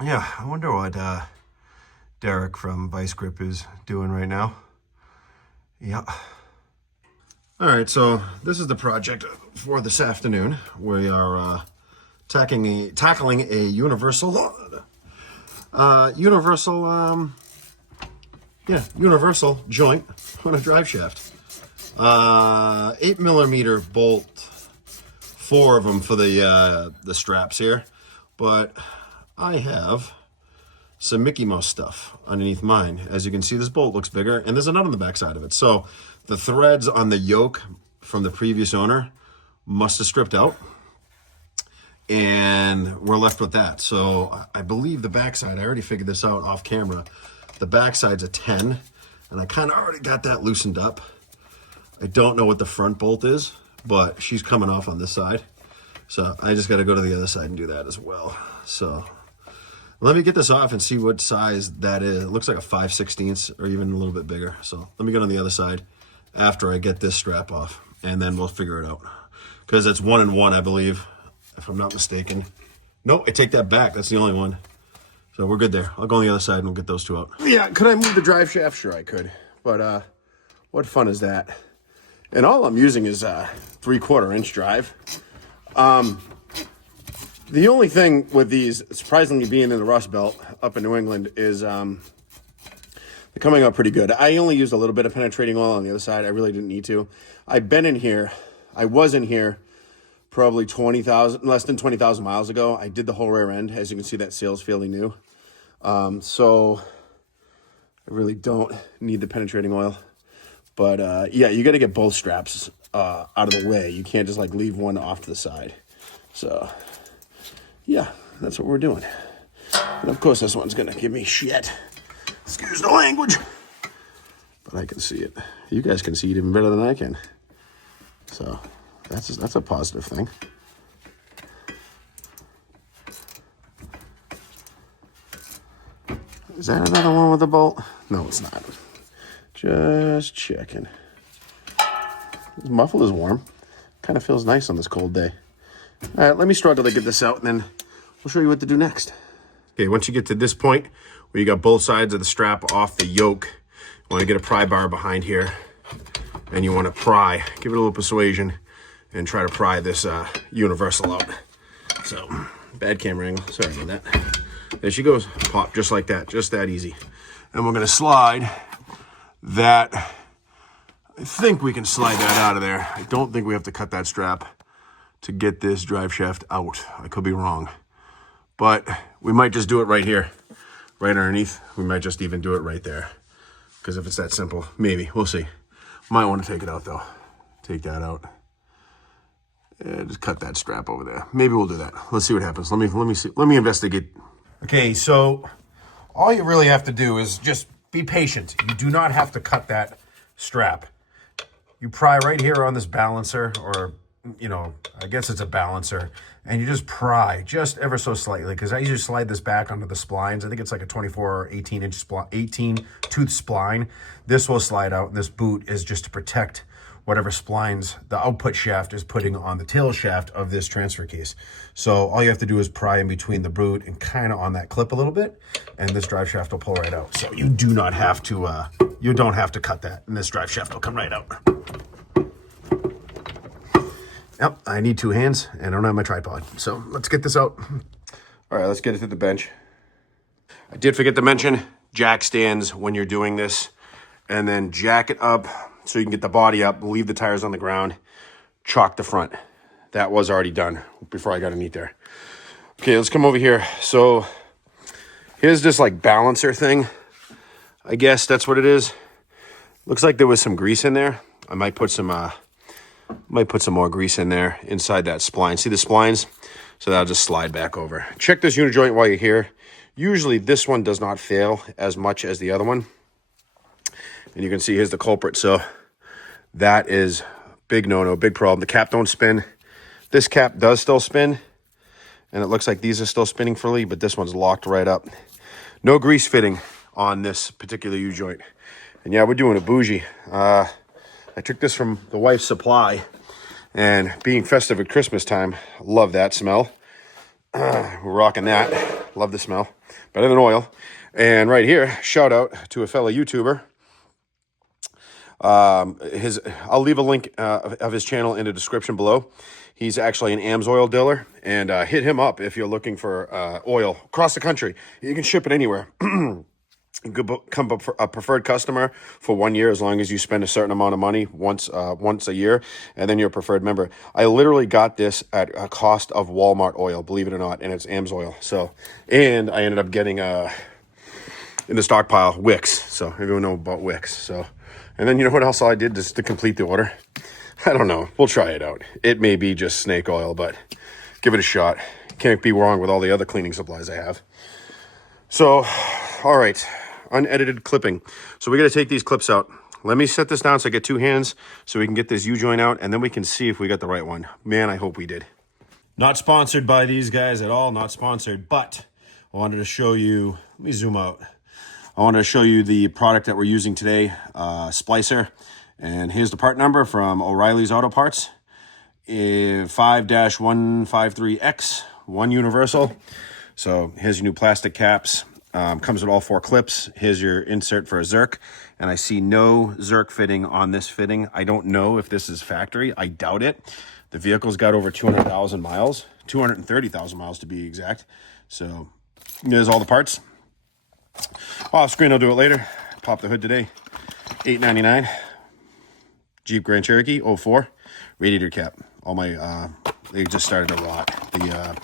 Yeah, I wonder what Derek from Vice Grip is doing right now. Yeah. All right, so this is the project for this afternoon. We are tackling a universal joint on a drive shaft. 8mm bolt, 4 of them for the straps here, but I have some Mickey Mouse stuff underneath mine. As you can see, this bolt looks bigger, and there's a nut on the back side of it. So the threads on the yoke from the previous owner must have stripped out, and we're left with that. So I believe the backside, I already figured this out off camera, the backside's a 10, and I kind of already got that loosened up. I don't know what the front bolt is, but she's coming off on this side. So I just got to go to the other side and do that as well. So let me get this off and see what size that is. It looks like a 5/16 or even a little bit bigger. So let me get on the other side after I get this strap off, and then we'll figure it out. Because it's 1 and 1, I believe, if I'm not mistaken. No, I take that back. That's the only one. So we're good there. I'll go on the other side and we'll get those two out. Yeah, could I move the drive shaft? Sure I could. But what fun is that? And all I'm using is a 3/4 inch drive. The only thing with these, surprisingly being in the Rust Belt up in New England, is they're coming out pretty good. I only used a little bit of penetrating oil on the other side. I really didn't need to. I've been in here. I was in here probably less than 20,000 miles ago. I did the whole rear end. As you can see, that seal's fairly new. So I really don't need the penetrating oil. But yeah, you got to get both straps out of the way. You can't just like leave one off to the side. So yeah, that's what we're doing. And of course, this one's gonna give me shit. Excuse the language. But I can see it. You guys can see it even better than I can. So that's a positive thing. Is that another one with a bolt? No, it's not. Just checking. This muffler is warm. Kind of feels nice on this cold day. All right, let me struggle to get this out, and then we'll show you what to do next. Okay, once you get to this point where you got both sides of the strap off the yoke, you want to get a pry bar behind here, and you want to pry, give it a little persuasion, and try to pry this universal out. So, bad camera angle, sorry about that. There she goes, pop, just like that, just that easy. And we're going to slide that. I think we can slide that out of there. I don't think we have to cut that strap to get this drive shaft out. I could be wrong. But we might just do it right here, right underneath. We might just even do it right there. Because if it's that simple, maybe, we'll see. Might want to take it out though. Take that out. Yeah, just cut that strap over there. Maybe we'll do that. Let's see what happens. Let me see. Let me investigate. Okay, so all you really have to do is just be patient. You do not have to cut that strap. You pry right here on this balancer, or, you know, I guess it's a balancer, and you just pry just ever so slightly, because I usually slide this back onto the splines. I think it's like a 24 or 18 tooth spline. This will slide out, and this boot is just to protect whatever splines the output shaft is putting on the tail shaft of this transfer case. So all you have to do is pry in between the boot and kind of on that clip a little bit, and this drive shaft will pull right out. So you do not have to, you don't have to cut that, and this drive shaft will come right out. Yep, I need 2 hands, and I don't have my tripod. So let's get this out. All right, let's get it to the bench. I did forget to mention jack stands when you're doing this, and then jack it up so you can get the body up, leave the tires on the ground, chalk the front. That was already done before I got underneath there. Okay, let's come over here. So here's this like balancer thing. I guess that's what it is. Looks like there was some grease in there. I might put some more grease in there inside that spline. See the splines? So that'll just slide back over. Check this unit joint while you're here. Usually this one does not fail as much as the other one. And you can see here's the culprit. So that is big no-no, big problem. The cap don't spin. This cap does still spin. And it looks like these are still spinning freely, but this one's locked right up. No grease fitting on this particular U-joint. And yeah, we're doing a bougie. I took this from the wife's supply. And being festive at Christmas time, love that smell. We're rocking that. Love the smell. better than oil. And right here, shout out to a fellow YouTuber. I'll leave a link of his channel in the description below. He's actually an AMSOIL dealer, and hit him up if you're looking for oil across the country. You can ship it anywhere. You could become a preferred customer for 1 year as long as you spend a certain amount of money once a year, and then you're a preferred member. I literally got this at a cost of Walmart oil, believe it or not, and it's AMSOIL. So, and I ended up getting in the stockpile Wicks. So everyone know about Wicks. So, and then you know what else I did just to complete the order? I don't know. We'll try it out. It may be just snake oil, but give it a shot. Can't be wrong with all the other cleaning supplies I have. So, all right. Unedited clipping. So we got to take these clips out. Let me set this down so I get two hands so we can get this U-joint out, and then we can see if we got the right one. Man, I hope we did. Not sponsored by these guys at all. Not sponsored, but I wanted to show you. Let me zoom out. I wanted to show you the product that we're using today, Splicer. And here's the part number from O'Reilly's Auto Parts. 5-153X, 1 universal. So here's your new plastic caps. Comes with all 4 clips. Here's your insert for a Zerk. And I see no Zerk fitting on this fitting. I don't know if this is factory. I doubt it. The vehicle's got over 200,000 miles. 230,000 miles to be exact. So there's all the parts. Off screen, I'll do it later. Pop the hood today. $8.99. Jeep Grand Cherokee 04. Radiator cap. All my, they just started to rot. The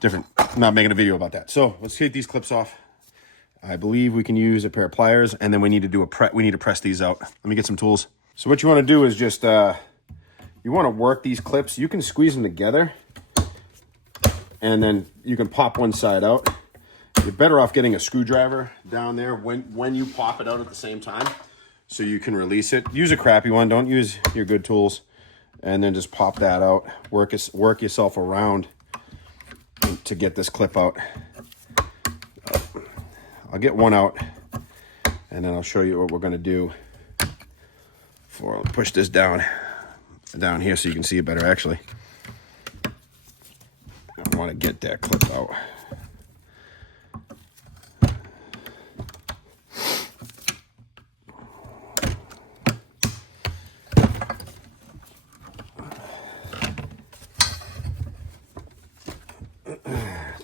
different, I'm not making a video about that. So let's take these clips off. I believe we can use a pair of pliers, and then we need to do we need to press these out. Let me get some tools. So what you want to do is just, you want to work these clips. You can squeeze them together, and then you can pop one side out. You're better off getting a screwdriver down there when you pop it out at the same time, so you can release it. Use a crappy one. Don't use your good tools. And then just pop that out. Work yourself around to get this clip out. I'll get one out, and then I'll show you what we're going to do. I'll push this down here so you can see it better, actually. I want to get that clip out.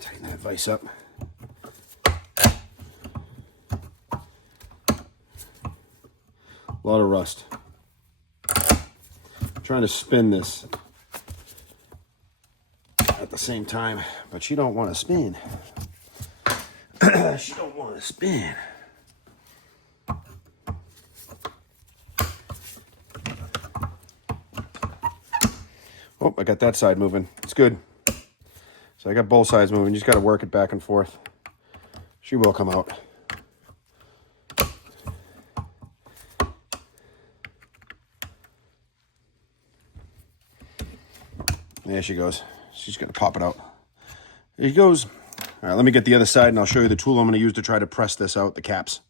Tighten that vise up. A lot of rust. I'm trying to spin this at the same time, but she don't want to spin. She don't want to spin. Oh, I got that side moving. It's good. So I got both sides moving. You just got to work it back and forth. She will come out. There she goes. She's going to pop it out. There she goes. All right, let me get the other side, and I'll show you the tool I'm going to use to try to press this out, the caps.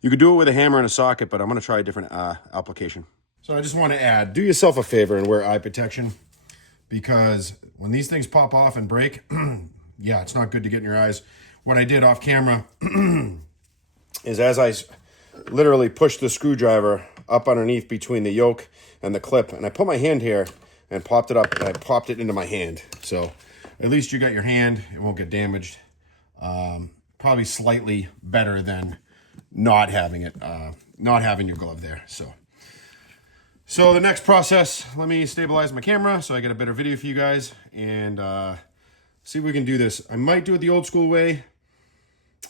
You could do it with a hammer and a socket, but I'm going to try a different application. So I just want to add, do yourself a favor and wear eye protection, because when these things pop off and break, yeah, it's not good to get in your eyes. What I did off camera is, as I literally pushed the screwdriver up underneath between the yoke and the clip, and I put my hand here and popped it up, and I popped it into my hand. So at least you got your hand, it won't get damaged. Probably slightly better than not having it, not having your glove there. So the next process, let me stabilize my camera so I get a better video for you guys, and see if we can do this. I might do it the old school way,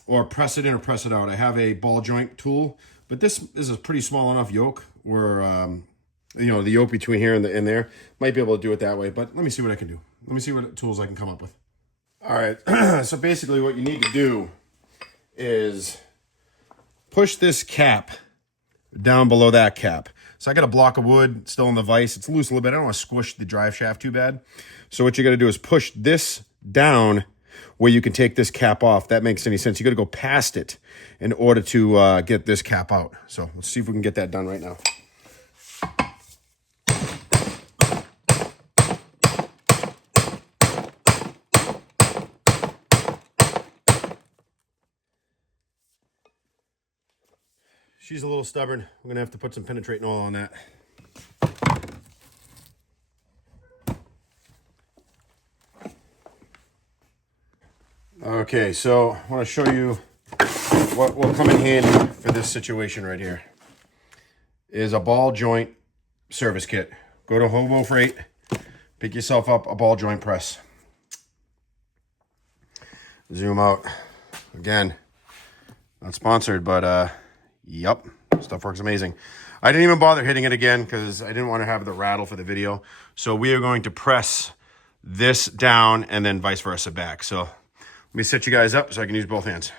or press it in or press it out. I have a ball joint tool, but this is a pretty small enough yoke where, you know, the yoke between here and there, might be able to do it that way, but let me see what I can do. Let me see what tools I can come up with. All right, so basically what you need to do is push this cap down below that cap. So I got a block of wood still in the vise. It's loose a little bit. I don't want to squish the drive shaft too bad. So what you got to do is push this down where you can take this cap off. That makes any sense. You got to go past it in order to get this cap out. So let's see if we can get that done right now. she's a little stubborn. We're gonna have to put some penetrating oil on that. Okay, so I want to show you what will come in handy for this situation right here. Is a ball joint service kit. Go to Hobo Freight, pick yourself up a ball joint press. Zoom out. Again, not sponsored, but yep, stuff works amazing. I didn't even bother hitting it again because I didn't want to have the rattle for the video. So we are going to press this down and then vice versa back. So let me set you guys up so I can use both hands.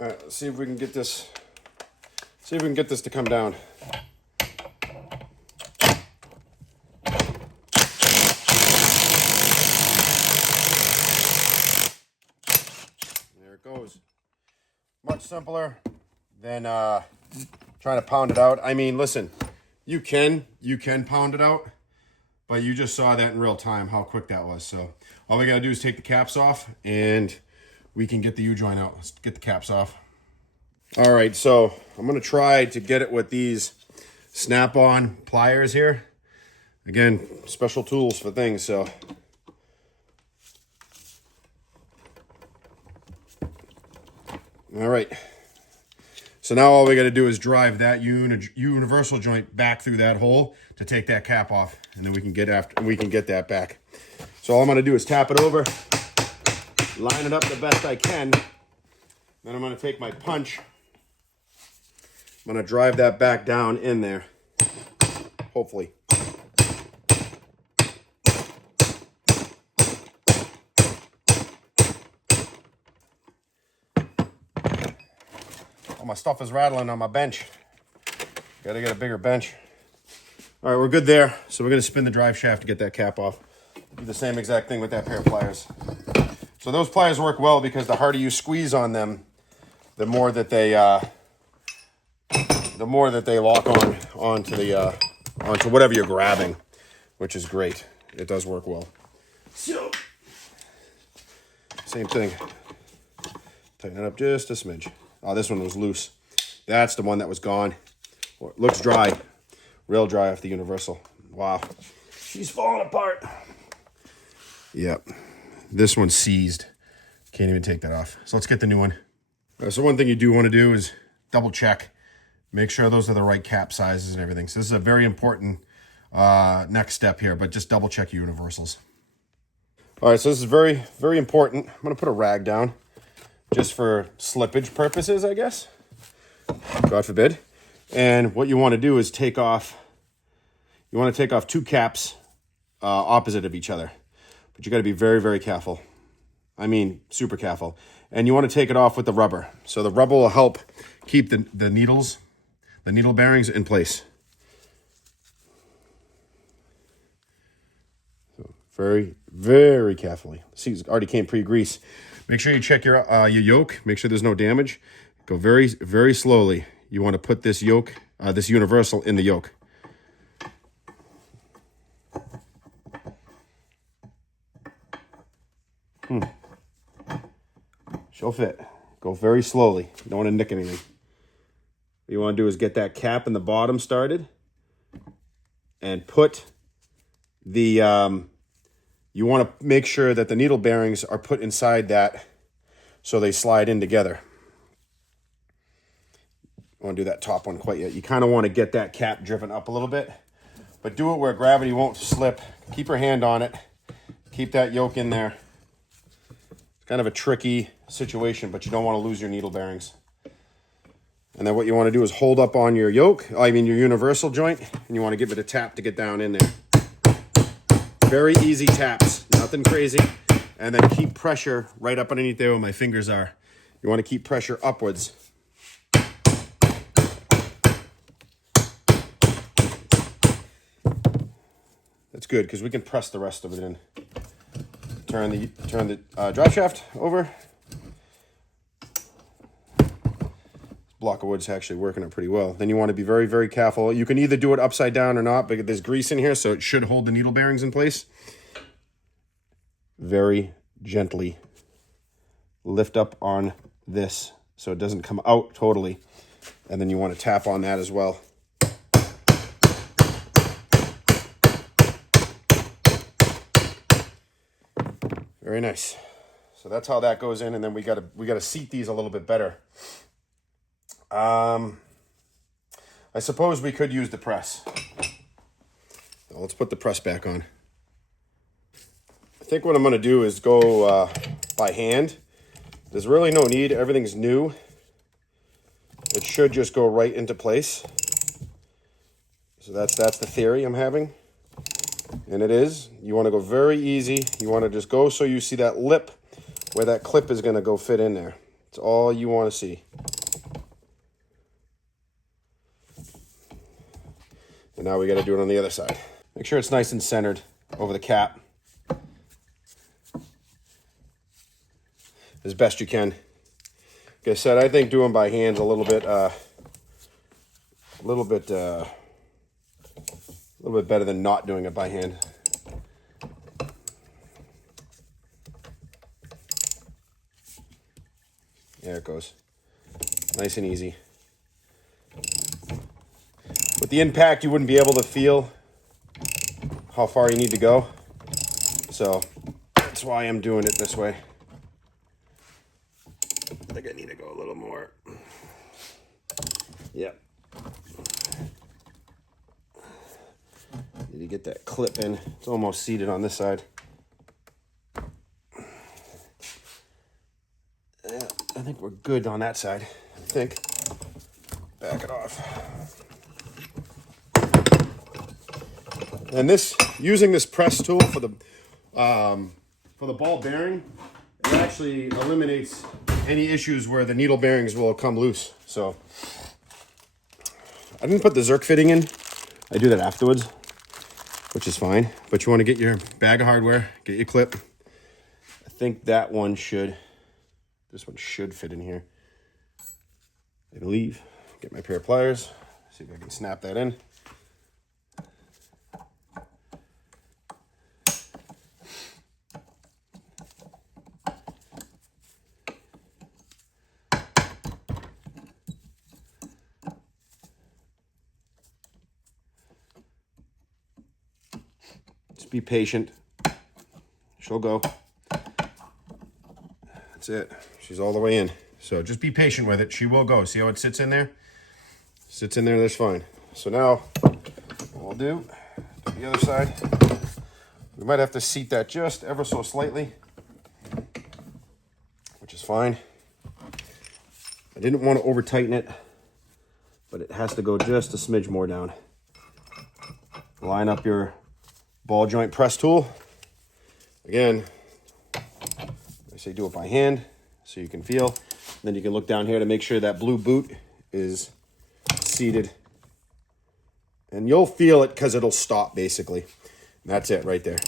All right, let's see if we can get this. See if we can get this to come down. There it goes. Much simpler than trying to pound it out. I mean, listen, you can pound it out, but you just saw that in real time, how quick that was. So all we gotta do is take the caps off and we can get the U-joint out. Let's get the caps off. All right, so I'm gonna try to get it with these snap-on pliers here. Again, special tools for things, so. All right. So now all we got to do is drive that universal joint back through that hole to take that cap off, and then we can get that back. So all I'm going to do is tap it over, line it up the best I can. Then I'm going to take my punch. I'm going to drive that back down in there, hopefully. My stuff is rattling on my bench. Gotta get a bigger bench. All right, we're good there. So we're gonna spin the drive shaft to get that cap off. Do the same exact thing with that pair of pliers. So those pliers work well because the harder you squeeze on them, the more that they lock onto whatever you're grabbing, which is great. It does work well. So same thing. Tighten it up just a smidge. Oh, this one was loose. That's the one that was gone. Well, it looks dry. Real dry off the universal. Wow. She's falling apart. Yep. This one's seized. Can't even take that off. So let's get the new one. So one thing you do want to do is double check. Make sure those are the right cap sizes and everything. So this is a very important next step here, but just double check your universals. All right, so this is very, very important. I'm going to put a rag down. Just for slippage purposes, I guess. God forbid. And what you want to do is take off. You want to take off two caps opposite of each other. But you got to be very, very careful. I mean, super careful. And you want to take it off with the rubber. So the rubber will help keep the needle bearings in place. So very, very carefully. See, it already came pre-grease. Make sure you check your yoke. Make sure there's no damage. Go very, very slowly. You want to put this yoke, this universal in the yoke. She'll fit. Go very slowly. You don't want to nick anything. What you want to do is get that cap in the bottom started and put the... You want to make sure that the needle bearings are put inside that so they slide in together. I want to do that top one quite yet. You kind of want to get that cap driven up a little bit, but do it where gravity won't slip. Keep your hand on it. Keep that yoke in there. It's kind of a tricky situation, but you don't want to lose your needle bearings. And then what you want to do is hold up on your yoke, your universal joint, and you want to give it a tap to get down in there. Very easy taps, nothing crazy. And then keep pressure right up underneath there where my fingers are. You want to keep pressure upwards. That's good because we can press the rest of it in. Turn the drive shaft over. This block of wood's actually working out pretty well. Then you want to be very, very careful. You can either do it upside down or not, but there's grease in here, so it should hold the needle bearings in place. Very gently lift up on this so it doesn't come out totally. And then you want to tap on that as well. Very nice. So that's how that goes in, and then we gotta seat these a little bit better. I suppose we could use the press. Now let's put the press back on. I think what I'm gonna do is go by hand. There's really no need. Everything's new. It should just go right into place. So that's the theory I'm having. And it is. You want to go very easy. You want to just go so you see that lip where that clip is going to go fit in there. It's all you want to see. And now we got to do it on the other side. Make sure it's nice and centered over the cap. As best you can. Like I said, I think doing by hand's a little bit better than not doing it by hand. There it goes. Nice and easy. With the impact, you wouldn't be able to feel how far you need to go. So that's why I'm doing it this way. I think I need to go a little more. Yep. Need to get that clip in. It's almost seated on this side. Yeah, I think we're good on that side. I think. Back it off. And using this press tool for the ball bearing, it actually eliminates any issues where the needle bearings will come loose. So I didn't put the Zerk fitting in. I do that afterwards, which is fine. But you want to get your bag of hardware, get your clip. I think this one should fit in here. I believe. Get my pair of pliers, see if I can snap that in. Just be patient. She'll go. That's it. She's all the way in. So just be patient with it. She will go. See how it sits in there? Sits in there, that's fine. So now, what we'll do the other side. We might have to seat that just ever so slightly, which is fine. I didn't want to over tighten it, but it has to go just a smidge more down. Line up your ball joint press tool. Again, I say do it by hand so you can feel. Then you can look down here to make sure that blue boot is seated. And you'll feel it because it'll stop basically. And that's it right there.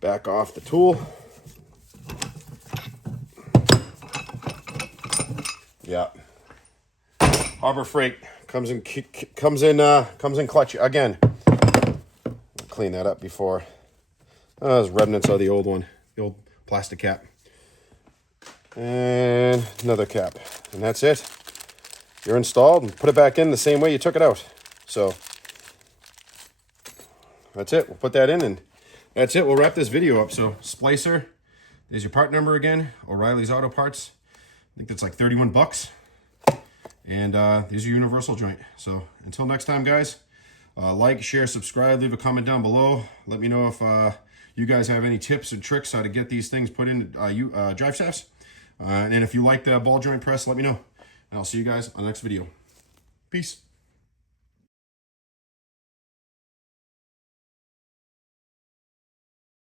Back off the tool. Yeah. Harbor Freight comes in clutch again. Clean that up before. There's remnants of the old one, the old plastic cap. And another cap. And that's it. You're installed, and put it back in the same way you took it out. So that's it. We'll put that in, and that's it. We'll wrap this video up. So splicer, there's your part number again. O'Reilly's Auto Parts. I think that's like 31 bucks. And there's your universal joint. So until next time, guys, like, share, subscribe, leave a comment down below. Let me know if you guys have any tips and tricks how to get these things put in drive shafts. And if you like the ball joint press, let me know. And I'll see you guys on the next video. Peace.